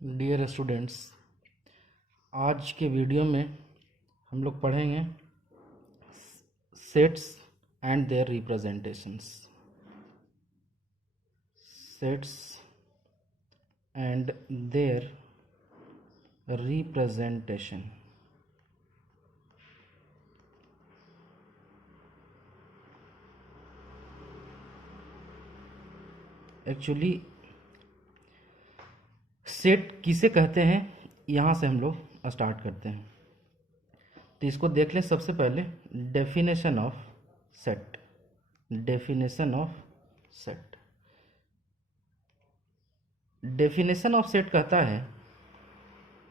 Dear students, आज के video में हम लोग पढ़ेंगे sets and their representations. Sets and their representation. Actually set किसे कहते हैं, यहाँ से हम लोग स्टार्ट करते हैं। तो इसको देख लें। सबसे पहले definition of set. Definition of set. Definition of set कहता है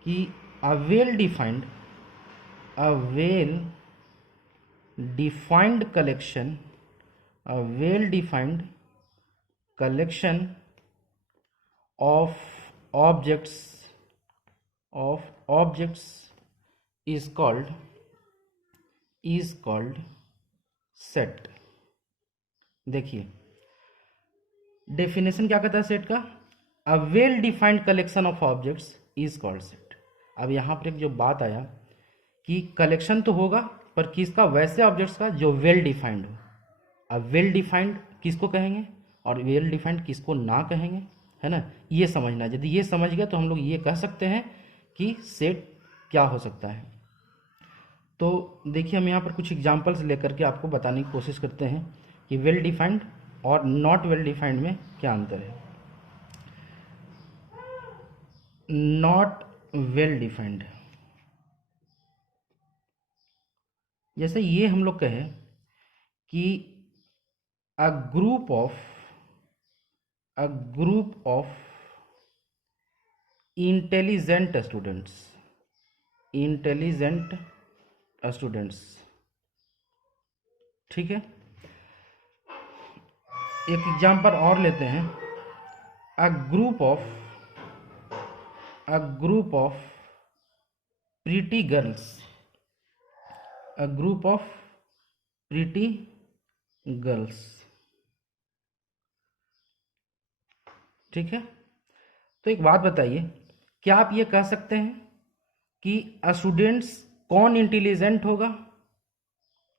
कि a well defined collection of objects is called set। देखिए डेफिनेशन क्या कहता है सेट का। A well defined collection of objects is called set. अब यहाँ पर एक जो बात आया कि कलेक्शन तो होगा पर किसका, वैसे ऑब्जेक्ट्स का जो वेल डिफाइंड हो। अब वेल डिफाइंड किसको कहेंगे और वेल डिफाइंड किसको ना कहेंगे, है ना, ये समझना। यदि ये समझ गया तो हम लोग ये कह सकते हैं कि सेट क्या हो सकता है। तो देखिए हम यहाँ पर कुछ एग्जांपल्स लेकर के आपको बताने की कोशिश करते हैं कि वेल डिफाइंड और नॉट वेल डिफाइंड में क्या अंतर है। नॉट वेल डिफाइंड, जैसे ये हम लोग कहें कि a group of intelligent students, ठीक है। एक एग्जांपल और लेते हैं। A group of pretty girls, ठीक है। तो एक बात बताइए, क्या आप ये कह सकते हैं कि स्टूडेंट्स कौन इंटेलिजेंट होगा,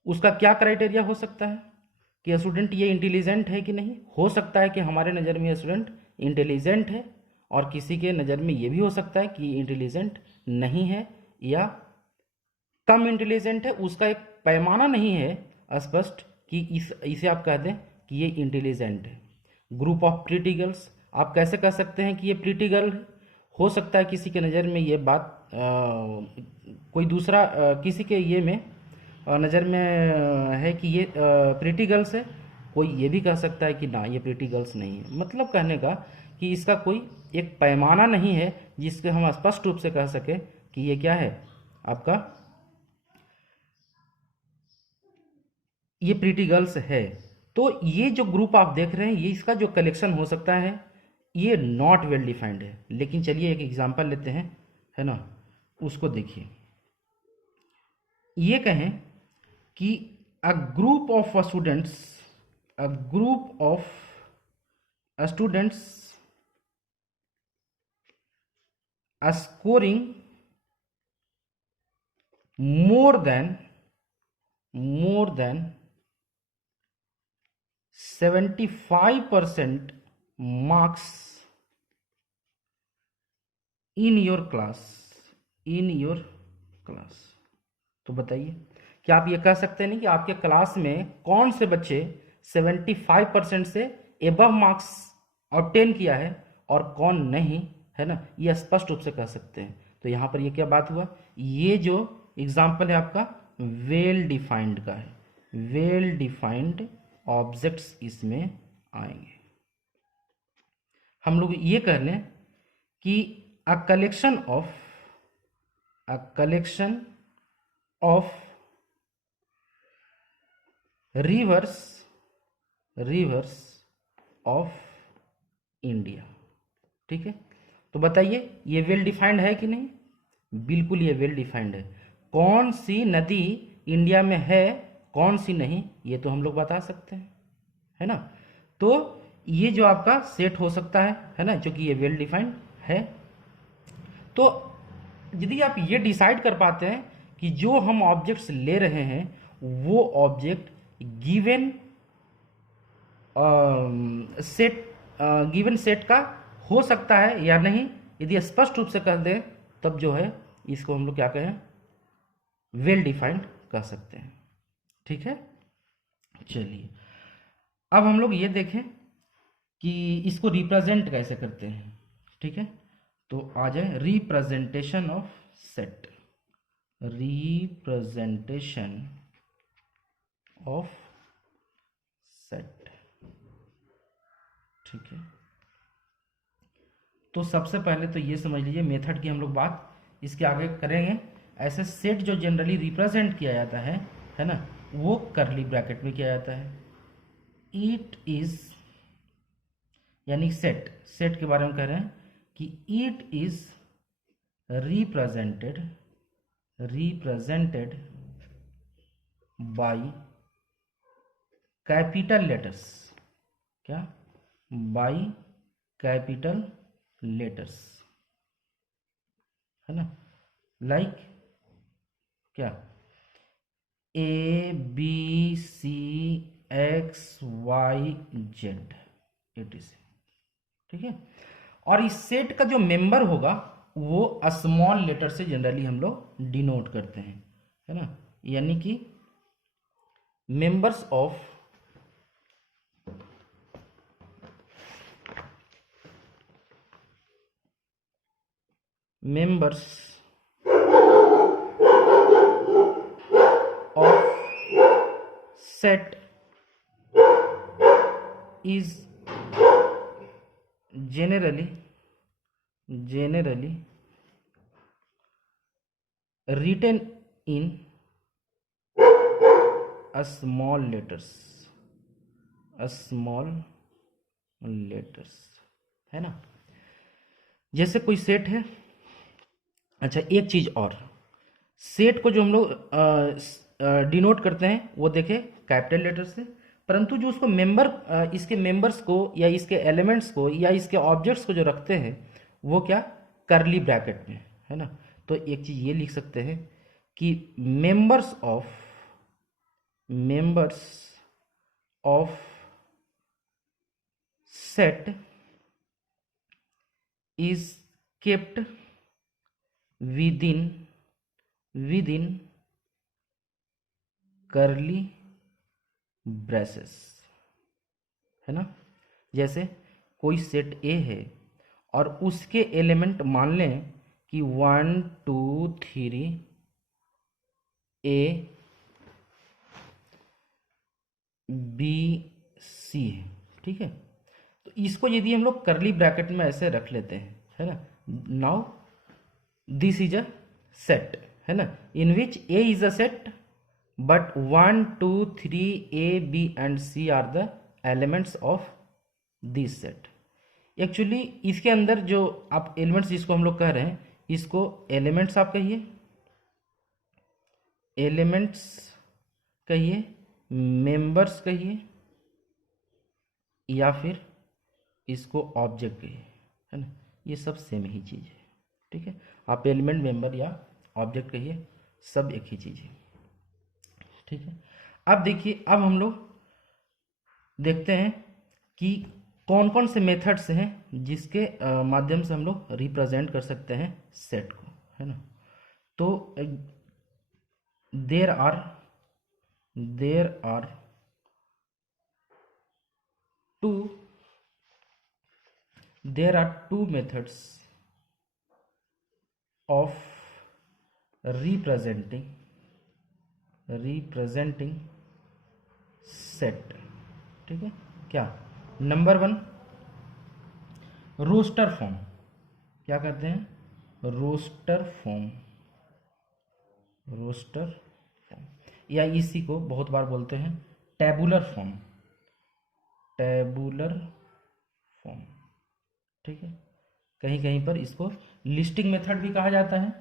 उसका क्या क्राइटेरिया हो सकता है कि स्टूडेंट ये इंटेलिजेंट है कि नहीं। हो सकता है कि हमारे नज़र में स्टूडेंट इंटेलिजेंट है और किसी के नज़र में ये भी हो सकता है कि इंटेलिजेंट नहीं है या कम इंटेलिजेंट है। उसका एक पैमाना नहीं है स्पष्ट कि इसे आप कह दें कि ये इंटेलिजेंट है। ग्रुप ऑफ प्रीटी गर्ल्स, आप कैसे कह सकते हैं कि ये प्रीटी गर्ल है। हो सकता है किसी के नज़र में ये बात कोई दूसरा किसी के ये में नज़र में है कि ये प्रीटी गर्ल्स है। कोई ये भी कह सकता है कि ना, ये प्रीटी गर्ल्स नहीं है। मतलब कहने का कि इसका कोई एक पैमाना नहीं है जिसके हम स्पष्ट रूप से कह सके कि ये क्या है आपका, ये प्रीटी गर्ल्स है। तो ये जो ग्रुप आप देख रहे हैं, ये इसका जो कलेक्शन हो सकता है, ये नॉट वेल डिफाइंड है। लेकिन चलिए एक एग्जांपल लेते हैं, है ना, उसको देखिए। ये कहें कि a group of students scoring more than 75% marks in your class। तो बताइए, क्या आप ये कह सकते हैं कि आपके क्लास में कौन से बच्चे 75% से एबव मार्क्स ऑब्टेन किया है और कौन नहीं, है ना, ये स्पष्ट रूप से कह सकते हैं। तो यहाँ पर ये क्या बात हुआ, ये जो एग्जाम्पल है आपका वेल डिफाइंड का है। वेल डिफाइंड ऑब्जेक्ट्स इसमें आएंगे। हम लोग ये कह लें कि a collection of reverse of India, ठीक है। तो बताइए ये वेल डिफाइंड है कि नहीं। बिल्कुल ये वेल डिफाइंड है। कौन सी नदी इंडिया में है, कौन सी नहीं, ये तो हम लोग बता सकते हैं, है ना। तो ये जो आपका सेट हो सकता है ना, क्योंकि ये वेल डिफाइंड है। तो यदि आप ये डिसाइड कर पाते हैं कि जो हम ऑब्जेक्ट्स ले रहे हैं वो ऑब्जेक्ट गिवन सेट का हो सकता है या नहीं, यदि स्पष्ट रूप से कर दें तब जो है इसको हम लोग क्या कहें, वेल डिफाइंड कह सकते हैं। ठीक है, चलिए अब हम लोग ये देखें कि इसको रिप्रेजेंट कैसे करते हैं। ठीक है, तो आ जाए representation of set, representation of set. ठीक है, तो सबसे पहले तो ये समझ लीजिए मेथड की हम लोग बात इसके आगे करेंगे। ऐसे सेट जो जनरली रिप्रेजेंट किया जाता है ना, वो करली ब्रैकेट में किया जाता है। इट इज, यानी सेट, सेट के बारे में कह रहे हैं कि it is represented by capital letters. क्या? बाय कैपिटल लेटर्स, है ना, लाइक क्या, ABCXYZ etc। ठीक है, और इस सेट का जो मेंबर होगा वो स्मॉल लेटर से जनरली हम लोग डिनोट करते हैं, है ना, यानी कि members of set is generally written in a small letters, है ना। जैसे कोई सेट है, अच्छा एक चीज और, सेट को जो हम लोग डिनोट करते हैं वो देखे कैपिटल लेटर से, परंतु जो उसको मेंबर, इसके मेंबर्स को या इसके एलिमेंट्स को या इसके ऑब्जेक्ट्स को जो रखते हैं वो क्या, करली ब्रैकेट में, है ना। तो एक चीज ये लिख सकते हैं कि members of set is kept within curly braces, है ना। जैसे कोई सेट ए है और उसके एलिमेंट मान लें कि 1 2 3 ABC है, ठीक है। तो इसको यदि हम लोग करली ब्रैकेट में ऐसे रख लेते हैं, है ना, now this is a set, है ना, in which A is a set but 1 2 3 A B and C are the elements of this set. Actually इसके अंदर जो आप एलिमेंट्स जिसको हम लोग कह रहे हैं, इसको एलिमेंट्स आप कहिए, एलिमेंट्स कहिए, मेंबर्स कहिए, या फिर इसको ऑब्जेक्ट कहिए, है ना, ये सब सेम ही चीज़ है। ठीक है, आप एलिमेंट, मेंबर या ऑब्जेक्ट कहिए, सब एक ही चीज़ है। ठीक है, अब देखिए, अब हम लोग देखते हैं कि कौन कौन से मेथड्स हैं जिसके माध्यम से हम लोग रिप्रेजेंट कर सकते हैं सेट को, है ना। तो there are two methods of representing set। ठीक है, क्या, नंबर 1 रोस्टर फॉर्म, क्या कहते हैं, रोस्टर फॉर्म, या इसी को बहुत बार बोलते हैं टेबुलर फॉर्म, ठीक है। कहीं कहीं पर इसको लिस्टिंग मेथड भी कहा जाता है।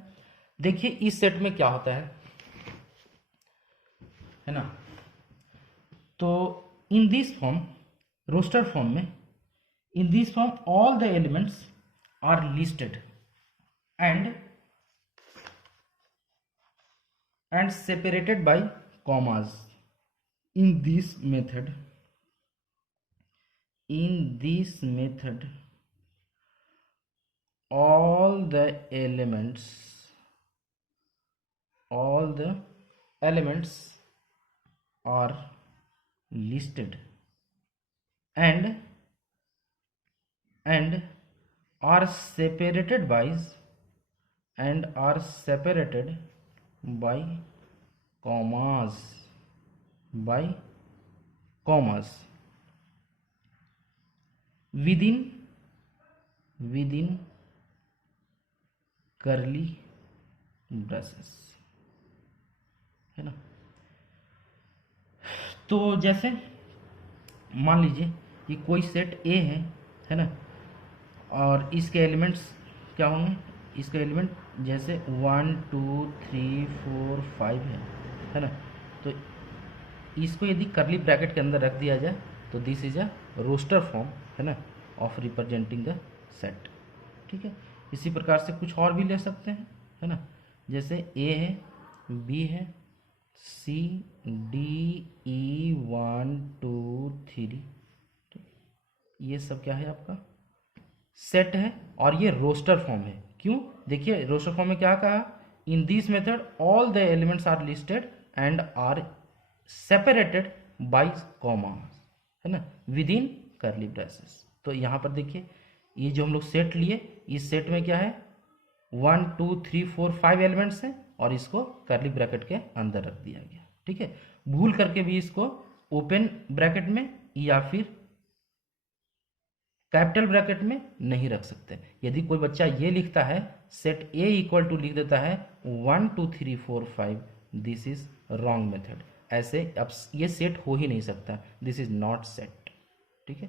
देखिए इस सेट में क्या होता है ना, तो in this form, roster form में, in this form all the elements are listed, and separated by commas. In this method all the elements are listed and are separated by commas within curly braces, है ना। तो जैसे मान लीजिए कि कोई set ए है ना, और इसके एलिमेंट्स क्या होंगे, इसके एलिमेंट जैसे 1 2 3 4 5 है ना। तो इसको यदि करली ब्रैकेट के अंदर रख दिया जाए तो this is a roster form, है ना, ऑफ रिप्रेजेंटिंग द सेट। ठीक है, इसी प्रकार से कुछ और भी ले सकते हैं, है ना, जैसे ए है, बी है, सी डी ई 1 2 3, ये सब क्या है आपका सेट है, और ये रोस्टर फॉर्म है। क्यों, देखिए रोस्टर फॉर्म में क्या कहा, in this method all the elements are listed and are separated by comma, है ना, विद इन करली ब्रेसेस। तो यहाँ पर देखिए ये जो हम लोग सेट लिए, इस सेट में क्या है 1 2 3 4 5 एलिमेंट्स हैं, और इसको करली ब्रैकेट के अंदर रख दिया गया। ठीक है, भूल करके भी इसको ओपन ब्रैकेट में या फिर कैपिटल ब्रैकेट में नहीं रख सकते। यदि कोई बच्चा ये लिखता है सेट ए इक्वल टू लिख देता है 1 2 3 4 5, दिस इज रॉन्ग मेथड। ऐसे अब ये सेट हो ही नहीं सकता, दिस इज नॉट सेट। ठीक है,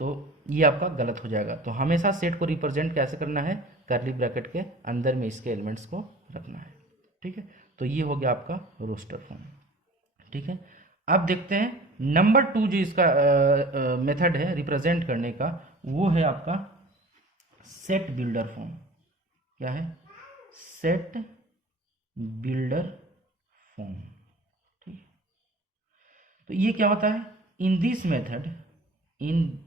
तो ये आपका गलत हो जाएगा। तो हमेशा सेट को रिप्रेजेंट कैसे करना है, करली ब्रैकेट के अंदर में इसके एलिमेंट्स को रखना है। ठीक है, तो ये हो गया आपका रोस्टर फॉर्म। ठीक है, अब देखते हैं नंबर 2 जो इसका मेथड है रिप्रेजेंट करने का, वो है आपका सेट बिल्डर फॉर्म। क्या है, सेट बिल्डर फॉर्म। ठीक, तो ये क्या होता है, इन this method in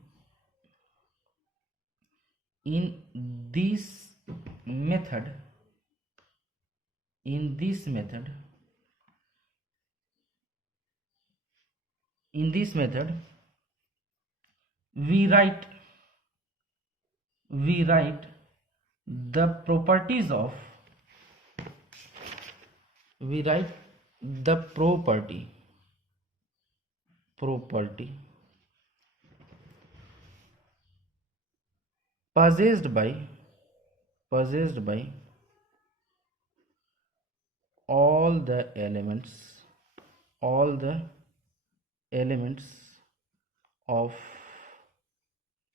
this method we write the properties of property possessed by all the elements of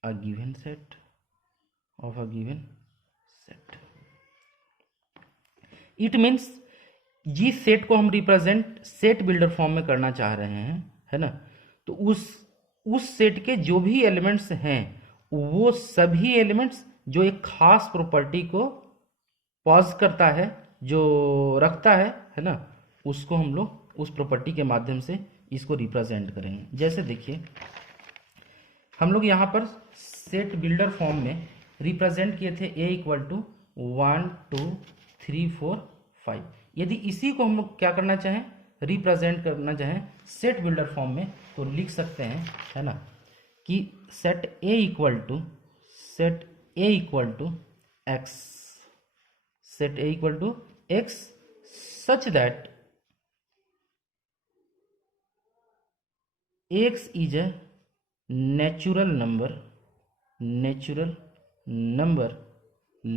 a given set it means जिस सेट को हम रिप्रेजेंट सेट बिल्डर फॉर्म में करना चाह रहे हैं, है ना, तो उस सेट के जो भी एलिमेंट्स हैं, वो सभी एलिमेंट्स जो एक खास प्रॉपर्टी को पॉज करता है, जो रखता है ना, उसको हम लोग उस प्रॉपर्टी के माध्यम से इसको रिप्रेजेंट करेंगे। जैसे देखिए हम लोग यहाँ पर सेट बिल्डर फॉर्म में रिप्रेजेंट किए थे ए इक्वल टू 1 2 3 4 5। यदि इसी को हम लोग क्या करना चाहें, रिप्रेजेंट करना चाहें सेट बिल्डर फॉर्म में, तो लिख सकते हैं, है ना, कि set A equal to X such that x is a natural number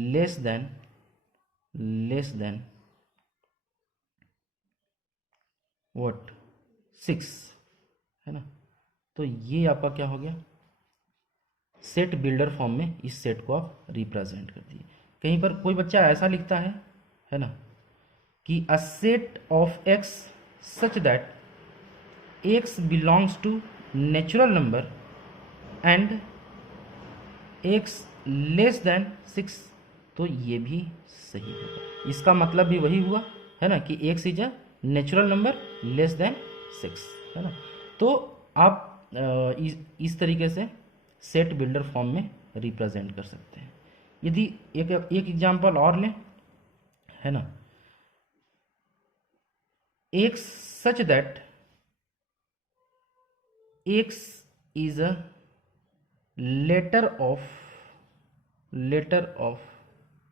less than what 6, है ना। तो ये आपका क्या हो गया, सेट बिल्डर फॉर्म में इस सेट को आप रिप्रेजेंट कर दिए। कहीं पर कोई बच्चा ऐसा लिखता है ना, कि a set of x such that x belongs to natural number and x less than 6, तो ये भी सही होगा। इसका मतलब भी वही हुआ है ना कि x is a natural number less than 6, है ना। तो आप इस तरीके से सेट बिल्डर फॉर्म में रिप्रेजेंट कर सकते हैं। यदि एक एग्जांपल और लें, है ना, x such that x is a letter of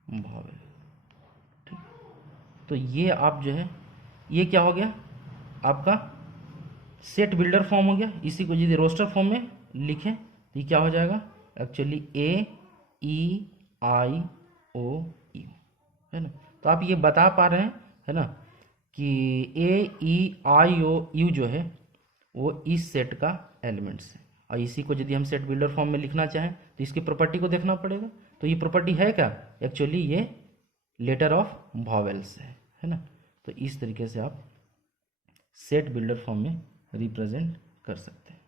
vowel, ठीक। तो ये आप जो है, ये क्या हो गया आपका सेट बिल्डर फॉर्म हो गया। इसी को यदि रोस्टर फॉर्म में लिखें तो ये क्या हो जाएगा एक्चुअली AEIOU, है ना। तो आप ये बता पा रहे हैं, है ना, कि AEIOU जो है वो इस सेट का एलिमेंट्स है। और इसी को यदि हम सेट बिल्डर फॉर्म में लिखना चाहें तो इसकी प्रॉपर्टी को देखना पड़ेगा। तो ये प्रॉपर्टी है क्या, एक्चुअली ये लेटर ऑफ वॉवेल्स है ना। तो इस तरीके से आप सेट बिल्डर फॉर्म में रिप्रेजेंट कर सकते हैं।